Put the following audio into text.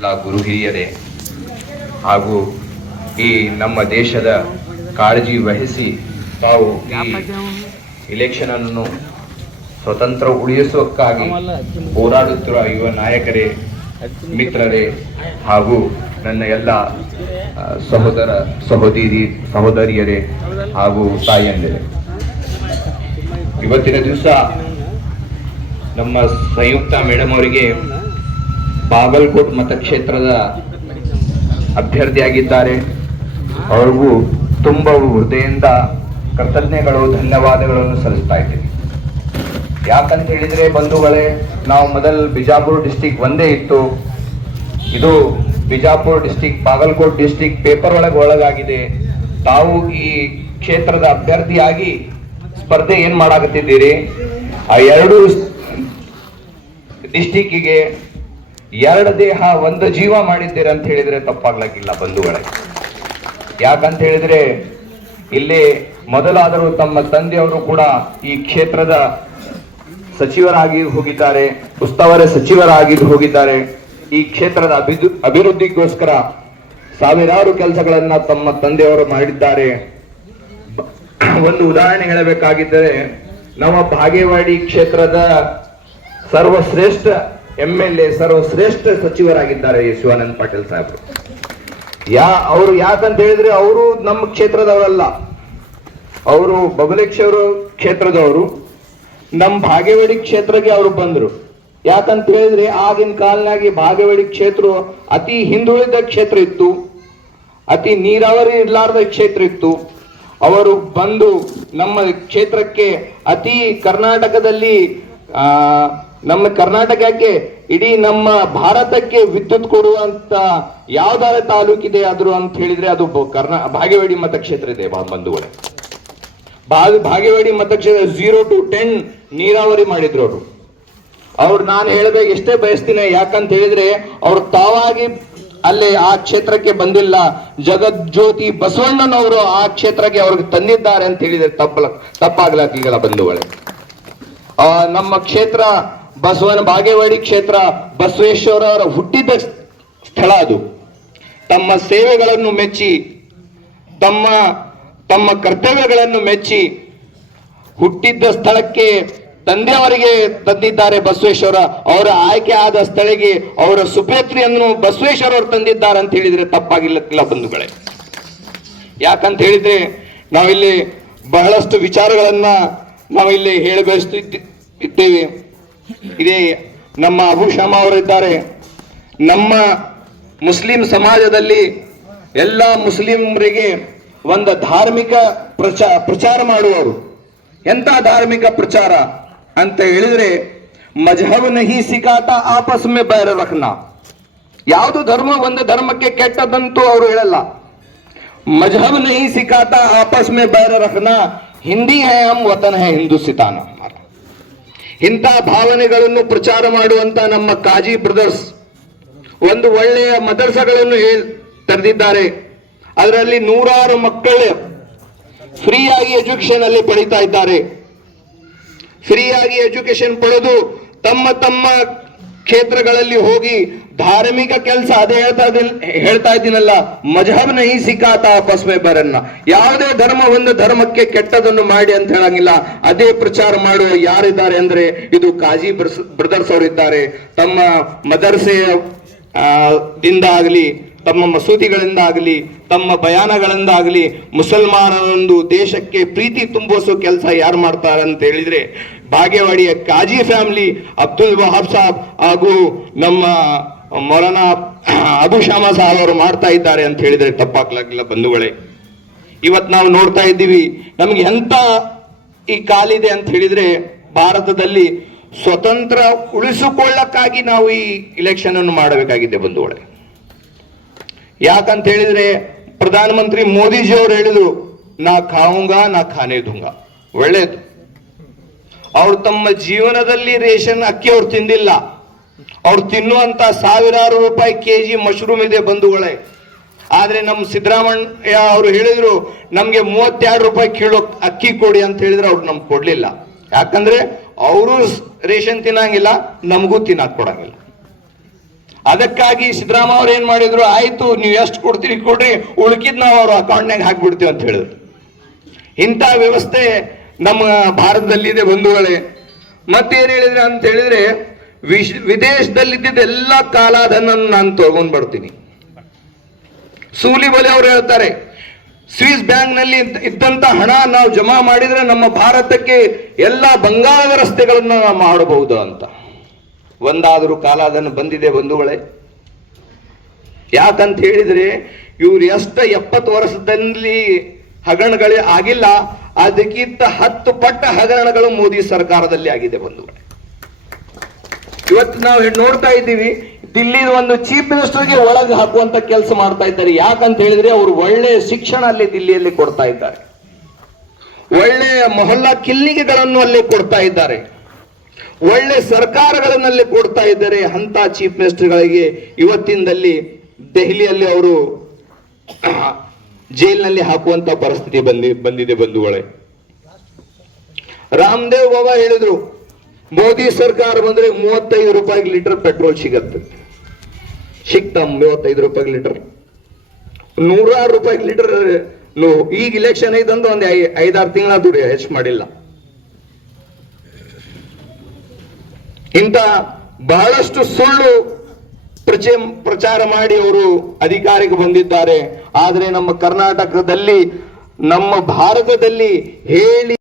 ಎಲ್ಲ ಗುರು ಹಿರಿಯರೇ ಹಾಗೂ ಈ ನಮ್ಮ ದೇಶದ ಕಾಳಜಿ ವಹಿಸಿ ತಾವು ಈ ಇಲೆಕ್ಷನ್ ಅನ್ನು ಸ್ವತಂತ್ರ ಉಳಿಸುವಕ್ಕಾಗಿ ಹೋರಾಡುತ್ತಿರುವ ಯುವ ನಾಯಕರೇ, ಮಿತ್ರರೇ ಹಾಗೂ ನನ್ನ ಎಲ್ಲ ಸಹೋದರ ಸಹೋದರಿಯರೇ ಹಾಗೂ ತಾಯಿಯಂದಿರೇ, ಇವತ್ತಿನ ದಿವಸ ನಮ್ಮ ಸಂಯುಕ್ತ ಮೇಡಮ್ ಅವರಿಗೆ ಬಾಗಲಕೋಟ್ ಮತಕ್ಷೇತ್ರದ ಅಭ್ಯರ್ಥಿಯಾಗಿದ್ದಾರೆ. ಅವ್ರಿಗೂ ತುಂಬ ಹೃದಯದಿಂದ ಕೃತಜ್ಞತೆಗಳು, ಧನ್ಯವಾದಗಳನ್ನು ಸಲ್ಲಿಸ್ತಾ ಇದ್ದೀವಿ. ಯಾಕಂತ ಹೇಳಿದ್ರೆ ಬಂಧುಗಳೇ, ನಾವು ಮೊದಲು ಬಿಜಾಪುರ ಡಿಸ್ಟಿಕ್ ಒಂದೇ ಇತ್ತು. ಇದು Bijapur district Bagalkot district paper ಒಳಗಾಗಿದೆ. ತಾವು ಈ ಕ್ಷೇತ್ರದ ಅಭ್ಯರ್ಥಿಯಾಗಿ ಸ್ಪರ್ಧೆ ಏನ್ ಮಾಡಾಕತ್ತಿದ್ದೀರಿ? ಆ ಎರಡು ಡಿಸ್ಟಿಕ್ಕಿಗೆ ಎರಡು ದೇಹ ಒಂದು ಜೀವ ಮಾಡಿದ್ದೀರ ಅಂತ ಹೇಳಿದ್ರೆ ತಪ್ಪಾಗ್ಲಿಕ್ಕಿಲ್ಲ ಬಂಧುಗಳೇ. ಯಾಕಂತ ಹೇಳಿದ್ರೆ ಇಲ್ಲಿ ಮೊದಲಾದರೂ ತಮ್ಮ ತಂದೆಯವರು ಕೂಡ ಈ ಕ್ಷೇತ್ರದ ಸಚಿವರಾಗಿ ಹೋಗಿದ್ದಾರೆ, ಉಸ್ತುವಾರಿ ಸಚಿವರಾಗಿ ಹೋಗಿದ್ದಾರೆ. ಈ ಕ್ಷೇತ್ರದ ಅಭಿವೃದ್ಧಿಗೋಸ್ಕರ ಸಾವಿರಾರು ಕೆಲಸಗಳನ್ನ ತಮ್ಮ ತಂದೆಯವರು ಮಾಡಿದ್ದಾರೆ. ಒಂದು ಉದಾಹರಣೆ ಹೇಳಬೇಕಾಗಿದ್ದರೆ, ನಮ್ಮ ಬಾಗೇವಾಡಿ ಕ್ಷೇತ್ರದ ಸರ್ವಶ್ರೇಷ್ಠ MLA, ಸರ್ವಶ್ರೇಷ್ಠ ಸಚಿವರಾಗಿದ್ದಾರೆ ಶಿವಾನಂದ ಪಾಟೀಲ್ ಸಾಹೇಬರು. ಅವರು ಯಾಕಂತ ಹೇಳಿದ್ರೆ ಅವರು ನಮ್ಮ ಕ್ಷೇತ್ರದವರಲ್ಲ, ಅವರು ಬಬಲೇಶ್ವರ ಕ್ಷೇತ್ರದವರು. ನಮ್ಮ ಬಾಗೇವಾಡಿ ಕ್ಷೇತ್ರಕ್ಕೆ ಅವರು ಬಂದ್ರು. ಯಾಕಂತ ಹೇಳಿದ್ರೆ ಆಗಿನ ಕಾಲನಾಗಿ ಬಾಗೇವಾಡಿ ಕ್ಷೇತ್ರ ಅತಿ ಹಿಂದುಳಿದ ಕ್ಷೇತ್ರ ಇತ್ತು, ಅತಿ ನೀರಾವರಿ ಇರ್ಲಾರ್ದ ಕ್ಷೇತ್ರ ಇತ್ತು. ಅವರು ಬಂದು ನಮ್ಮ ಕ್ಷೇತ್ರಕ್ಕೆ ಅತಿ ಕರ್ನಾಟಕದಲ್ಲಿ ನಮ್ಮ ಕರ್ನಾಟಕಕ್ಕೆ ಇಡೀ ನಮ್ಮ ಭಾರತಕ್ಕೆ ವಿದ್ಯುತ್ ಕೊಡುವಂತ ಯಾವ್ದಾರ ತಾಲೂಕಿದೆ ಆದ್ರು ಅಂತ ಹೇಳಿದ್ರೆ ಅದು ಬಾಗೇವಾಡಿ ಮತಕ್ಷೇತ್ರ ಇದೆ ಬಂಧುಗಳೇ. ಬಾಗೇವಾಡಿ ಮತಕ್ಷೇತ್ರ 0 to 10 ನೀರಾವರಿ ಮಾಡಿದ್ರು ಅವ್ರು. ನಾನು ಹೇಳ್ಬೇಕು ಎಷ್ಟೇ ಬಯಸ್ತೀನಿ, ಯಾಕಂತ ಹೇಳಿದ್ರೆ ಅವ್ರು ತಾವಾಗಿ ಅಲ್ಲೇ ಆ ಕ್ಷೇತ್ರಕ್ಕೆ ಬಂದಿಲ್ಲ. ಜಗಜ್ಯೋತಿ ಬಸವಣ್ಣನವರು ಆ ಕ್ಷೇತ್ರಕ್ಕೆ ಅವ್ರಿಗೆ ತಂದಿದ್ದಾರೆ ಅಂತ ಹೇಳಿದ್ರೆ ತಪ್ಪಾಗ್ಲಾಕಿಲ್ಲ ಬಂಧುಗಳೇ. ನಮ್ಮ ಕ್ಷೇತ್ರ ಬಾಗೇವಾಡಿ ಕ್ಷೇತ್ರ ಬಸವೇಶ್ವರರ ಹುಟ್ಟಿದ ಸ್ಥಳ. ಅದು ತಮ್ಮ ಸೇವೆಗಳನ್ನು ಮೆಚ್ಚಿ, ತಮ್ಮ ಕರ್ತವ್ಯಗಳನ್ನು ಮೆಚ್ಚಿ ಹುಟ್ಟಿದ್ದ ಸ್ಥಳಕ್ಕೆ ತಂದೆಯವರಿಗೆ ತಂದಿದ್ದಾರೆ ಬಸವೇಶ್ವರ. ಅವರ ಆಯ್ಕೆ ಆದ ಸ್ಥಳಕ್ಕೆ ಅವರ ಸುಪೇತ್ರಿಯನ್ನು ಬಸವೇಶ್ವರವರು ತಂದಿದ್ದಾರೆ ಅಂತ ಹೇಳಿದ್ರೆ ತಪ್ಪಾಗಿಲ್ಲ ಬಂಧುಗಳೇ. ಯಾಕಂತ ಹೇಳಿದ್ರೆ ನಾವಿಲ್ಲಿ ಬಹಳಷ್ಟು ವಿಚಾರಗಳನ್ನ ನಾವಿಲ್ಲಿ ಹೇಳಬಯಸುತ್ತಿದ್ದೇವೆ. ಇದೇ ನಮ್ಮ ಅಬು ಶಾಮಾ ಅವರಿದ್ದಾರೆ. ನಮ್ಮ ಮುಸ್ಲಿಂ ಸಮಾಜದಲ್ಲಿ ಎಲ್ಲ ಮುಸ್ಲಿಮರಿಗೆ ಒಂದು ಧಾರ್ಮಿಕ ಪ್ರಚಾರ ಮಾಡುವವರು. ಎಂತ ಧಾರ್ಮಿಕ ಪ್ರಚಾರ ಅಂತ ಹೇಳಿದ್ರೆ, ಮಜಹಬ್ ನಹಿ ಸಿಖಾತಾ ಆಪಸ್ ಮೇ ಬೈರ ರಖ್ನಾ. ಯಾವುದು ಧರ್ಮ ಒಂದು ಧರ್ಮಕ್ಕೆ ಕೆಟ್ಟದಂತೂ ಅವರು ಹೇಳಲ್ಲ. ಮಜಹಬ್ ನಹಿ ಸಿಖಾತಾ ಆಪಸ್ ಮೇ ಬೈರ ರಖ್ನಾ, ಹಿಂದಿ ಹೈ ಹಮ್ ವತನ್ ಹೈ ಹಿಂದೂಸ್ತಾನ. ಇಂಥ ಭಾವನೆಗಳನ್ನು ಪ್ರಚಾರ ಮಾಡುವಂತ ನಮ್ಮ ಕಾಜಿ ಬ್ರದರ್ಸ್ ಒಂದು ಒಳ್ಳೆಯ ಮದರ್ಸಗಳನ್ನು ತೆರೆದಿದ್ದಾರೆ. ಅದರಲ್ಲಿ ನೂರಾರು ಮಕ್ಕಳು ಫ್ರೀಯಾಗಿ ಎಜುಕೇಶನ್ ಅಲ್ಲಿ ಪಡಿತಾ ಇದ್ದಾರೆ. ಫ್ರೀಯಾಗಿ ಎಜುಕೇಶನ್ ಪಡೆದು ತಮ್ಮ ಕ್ಷೇತ್ರಗಳಲ್ಲಿ ಹೋಗಿ ಧಾರ್ಮಿಕ ಕೆಲಸ, ಅದೇ ಹೇಳ್ತಾ ಇದ್ದೀನಲ್ಲ, ಮಜಹಬ್ ನಹಿ ಸಿಖಾತಾ ಆಪಸ್ ಮೇ ಬರನ್ನ. ಯಾವುದೇ ಧರ್ಮ ಒಂದು ಧರ್ಮಕ್ಕೆ ಕೆಟ್ಟದನ್ನು ಮಾಡಿ ಅಂತ ಹೇಳಂಗಿಲ್ಲ. ಅದೇ ಪ್ರಚಾರ ಮಾಡುವ ಯಾರಿದ್ದಾರೆ ಅಂದ್ರೆ ಇದು ಕಾಜಿ ಬ್ರದರ್ಸ್ ಅವರಿದ್ದಾರೆ. ತಮ್ಮ ಮದರ್ಸೆಯ ದಿಂದ ಆಗಲಿ, ತಮ್ಮ ಮಸೂದಿಗಳಿಂದ ಆಗಲಿ, ತಮ್ಮ ಬಯಾನಗಳಿಂದ ಆಗಲಿ ಮುಸಲ್ಮಾನರೊಂದು ದೇಶಕ್ಕೆ ಪ್ರೀತಿ ತುಂಬಿಸೋ ಕೆಲಸ ಯಾರು ಮಾಡ್ತಾರೆ ಅಂತ ಹೇಳಿದ್ರೆ ಬಾಗೇವಾಡಿಯ ಕಾಜಿ ಫ್ಯಾಮಿಲಿ, ಅಬ್ದುಲ್ ವಹಾಬ್ ಸಾಬ್ ಹಾಗೂ ನಮ್ಮ ಮೌಲಾನಾ ಅಬು ಶಾಮಾ ಸಾಹೇಬ್ ಅವರು ಮಾಡ್ತಾ ಇದ್ದಾರೆ ಅಂತ ಹೇಳಿದ್ರೆ ತಪ್ಪಾಗ್ಲಾಗಿಲ್ಲ ಬಂಧುಗಳೇ. ಇವತ್ತು ನಾವು ನೋಡ್ತಾ ಇದ್ದೀವಿ, ನಮ್ಗೆ ಎಂತ ಈ ಕಾಲಿದೆ ಅಂತ ಹೇಳಿದ್ರೆ, ಭಾರತದಲ್ಲಿ ಸ್ವತಂತ್ರ ಉಳಿಸಿಕೊಳ್ಳಕ್ಕಾಗಿ ನಾವು ಈ ಇಲೆಕ್ಷನ್ ಅನ್ನು ಮಾಡಬೇಕಾಗಿದೆ ಬಂಧುಗಳೇ. ಯಾಕಂತ ಹೇಳಿದ್ರೆ ಪ್ರಧಾನಮಂತ್ರಿ ಮೋದಿಜಿ ಅವರು ಹೇಳಿದ್ರು, ನಾ ಖಾऊंगा ನಾ ಖಾನೆ दूंगा. ಒಳ್ಳೇದು. ಅವ್ರು ತಮ್ಮ ಜೀವನದಲ್ಲಿ ರೇಷನ್ ಅಕ್ಕಿ ಅವ್ರು ತಿಂದಿಲ್ಲ. ಅವ್ರು ತಿನ್ನುವಂತ ಸಾವಿರಾರು ರೂಪಾಯಿ ಕೆಜಿ ಮಶ್ರೂಮ್ ಇದೆ ಬಂಧುಗಳೇ. ಆದ್ರೆ ನಮ್ಮ ಸಿದ್ದರಾಮಯ್ಯ ಅವರು ಹೇಳಿದ್ರು, ನಮ್ಗೆ 32 ರೂಪಾಯಿ ಕಿಲೋ ಅಕ್ಕಿ ಕೊಡಿ ಅಂತ ಹೇಳಿದ್ರೆ ಅವ್ರು ನಮ್ಗೆ ಕೊಡ್ಲಿಲ್ಲ. ಯಾಕಂದ್ರೆ ಅವರು ರೇಷನ್ ತಿನ್ನಂಗಿಲ್ಲ, ನಮಗೂ ತಿನ್ನಕ್ ಕೊಡಂಗಿಲ್ಲ. ಅದಕ್ಕಾಗಿ ಸಿದ್ದರಾಮಯ್ಯ ಅವ್ರು ಏನ್ ಮಾಡಿದ್ರು, ಆಯ್ತು ನೀವು ಎಷ್ಟು ಕೊಡ್ತೀರಿ ಕೊಡ್ರಿ, ಉಳ್ಕಿದ್ ನಾವು ಅವ್ರ ಅಕೌಂಟ್ನಾಗ ಹಾಕ್ಬಿಡ್ತೀವಿ ಅಂತ ಹೇಳಿದ್ರು. ಇಂಥ ವ್ಯವಸ್ಥೆ ನಮ್ಮ ಭಾರತದಲ್ಲಿದೆ ಬಂಧುಗಳೇ. ಮತ್ತೇನ್ ಹೇಳಿದ್ರೆ ಅಂತ ಹೇಳಿದ್ರೆ, ವಿದೇಶದಲ್ಲಿದ್ದ ಎಲ್ಲ ಕಾಲಾಧನನ್ನು ನಾನು ತಗೊಂಡ್ ಬರ್ತೀನಿ. ಸೂಲಿಬಲಿ ಅವರು ಹೇಳ್ತಾರೆ, ಸ್ವಿಸ್ ಬ್ಯಾಂಕ್ ನಲ್ಲಿ ಇದ್ದಂತ ಹಣ ನಾವು ಜಮಾ ಮಾಡಿದ್ರೆ ನಮ್ಮ ಭಾರತಕ್ಕೆ ಎಲ್ಲ ಬಂಗಾಳದ ರಸ್ತೆಗಳನ್ನ ನಾವು ಮಾಡಬಹುದು ಅಂತ. ಒಂದಾದರೂ ಕಾಲಾಧನ ಬಂದಿದೆ ಬಂಧುಗಳೇ? ಯಾಕಂತ ಹೇಳಿದ್ರೆ ಇವ್ರು 70 ವರ್ಷದಲ್ಲಿ ಹಗರಣಗಳೇ ಆಗಿಲ್ಲ, ಅದಕ್ಕಿಂತ 10 ಪಟ್ಟ ಹಗರಣಗಳು ಮೋದಿ ಸರ್ಕಾರದಲ್ಲಿ ಆಗಿದೆ ಬಂಧುಗಳೇ. ಇವತ್ತು ನಾವು ನೋಡ್ತಾ ಇದ್ದೀವಿ, ದಿಲ್ಲಿ ಒಂದು ಚೀಫ್ ಮಿನಿಸ್ಟರ್ಗೆ ಒಳಗೆ ಹಾಕುವಂತ ಕೆಲಸ ಮಾಡ್ತಾ ಇದ್ದಾರೆ. ಯಾಕಂತ ಹೇಳಿದ್ರೆ ಅವರು ಒಳ್ಳೆ ಶಿಕ್ಷಣ ಅಲ್ಲಿ ದಿಲ್ಲಿಯಲ್ಲಿ ಕೊಡ್ತಾ ಇದ್ದಾರೆ, ಒಳ್ಳೆಯ ಮೊಹಲ್ಲಾ ಕ್ಲಿನಿಕ್ಗಳನ್ನು ಅಲ್ಲಿ ಕೊಡ್ತಾ ಇದ್ದಾರೆ, ಒಳ್ಳೆ ಸರ್ಕಾರಗಳನ್ನಲ್ಲಿ ಕೊಡ್ತಾ ಇದ್ದಾರೆ. ಅಂತ ಚೀಫ್ ಮಿನಿಸ್ಟರ್ಗಳಿಗೆ ಇವತ್ತಿನಲ್ಲಿ ದೆಹಲಿಯಲ್ಲಿ ಅವರು ಜೈಲಿನಲ್ಲಿ ಹಾಕುವಂತ ಪರಿಸ್ಥಿತಿ ಬಂದಿದೆ ಬಂಧುಗಳೇ. ರಾಮದೇವ್ ಬಾಬಾ ಹೇಳಿದ್ರು, ಮೋದಿ ಸರ್ಕಾರ ಬಂದ್ರೆ 35 ರೂಪಾಯಿಗೆ ಲೀಟರ್ ಪೆಟ್ರೋಲ್ ಸಿಗತ್ತೆ. ಸಿಗ್ತಾ 35 ರೂಪಾಯಿ ಲೀಟರ್, 106 ರೂಪಾಯಿ ಲೀಟರ್. ಈಗ ಇಲೆಕ್ಷನ್ ಐತಂದ್ರೆ ಒಂದು 5-6 ತಿಂಗಳ ದುಡಿ ಹೆಚ್ಚು ಮಾಡಿಲ್ಲ. ಇಂಥ ಬಹಳಷ್ಟು ಸುಳ್ಳು ಪ್ರಚಾರ ಮಾಡಿ ಅವರು ಅಧಿಕಾರಕ್ಕೆ ಬಂದಿದ್ದಾರೆ. ಆದರೆ ನಮ್ಮ ಕರ್ನಾಟಕದಲ್ಲಿ, ನಮ್ಮ ಭಾರತದಲ್ಲಿ ಹೇಳಿ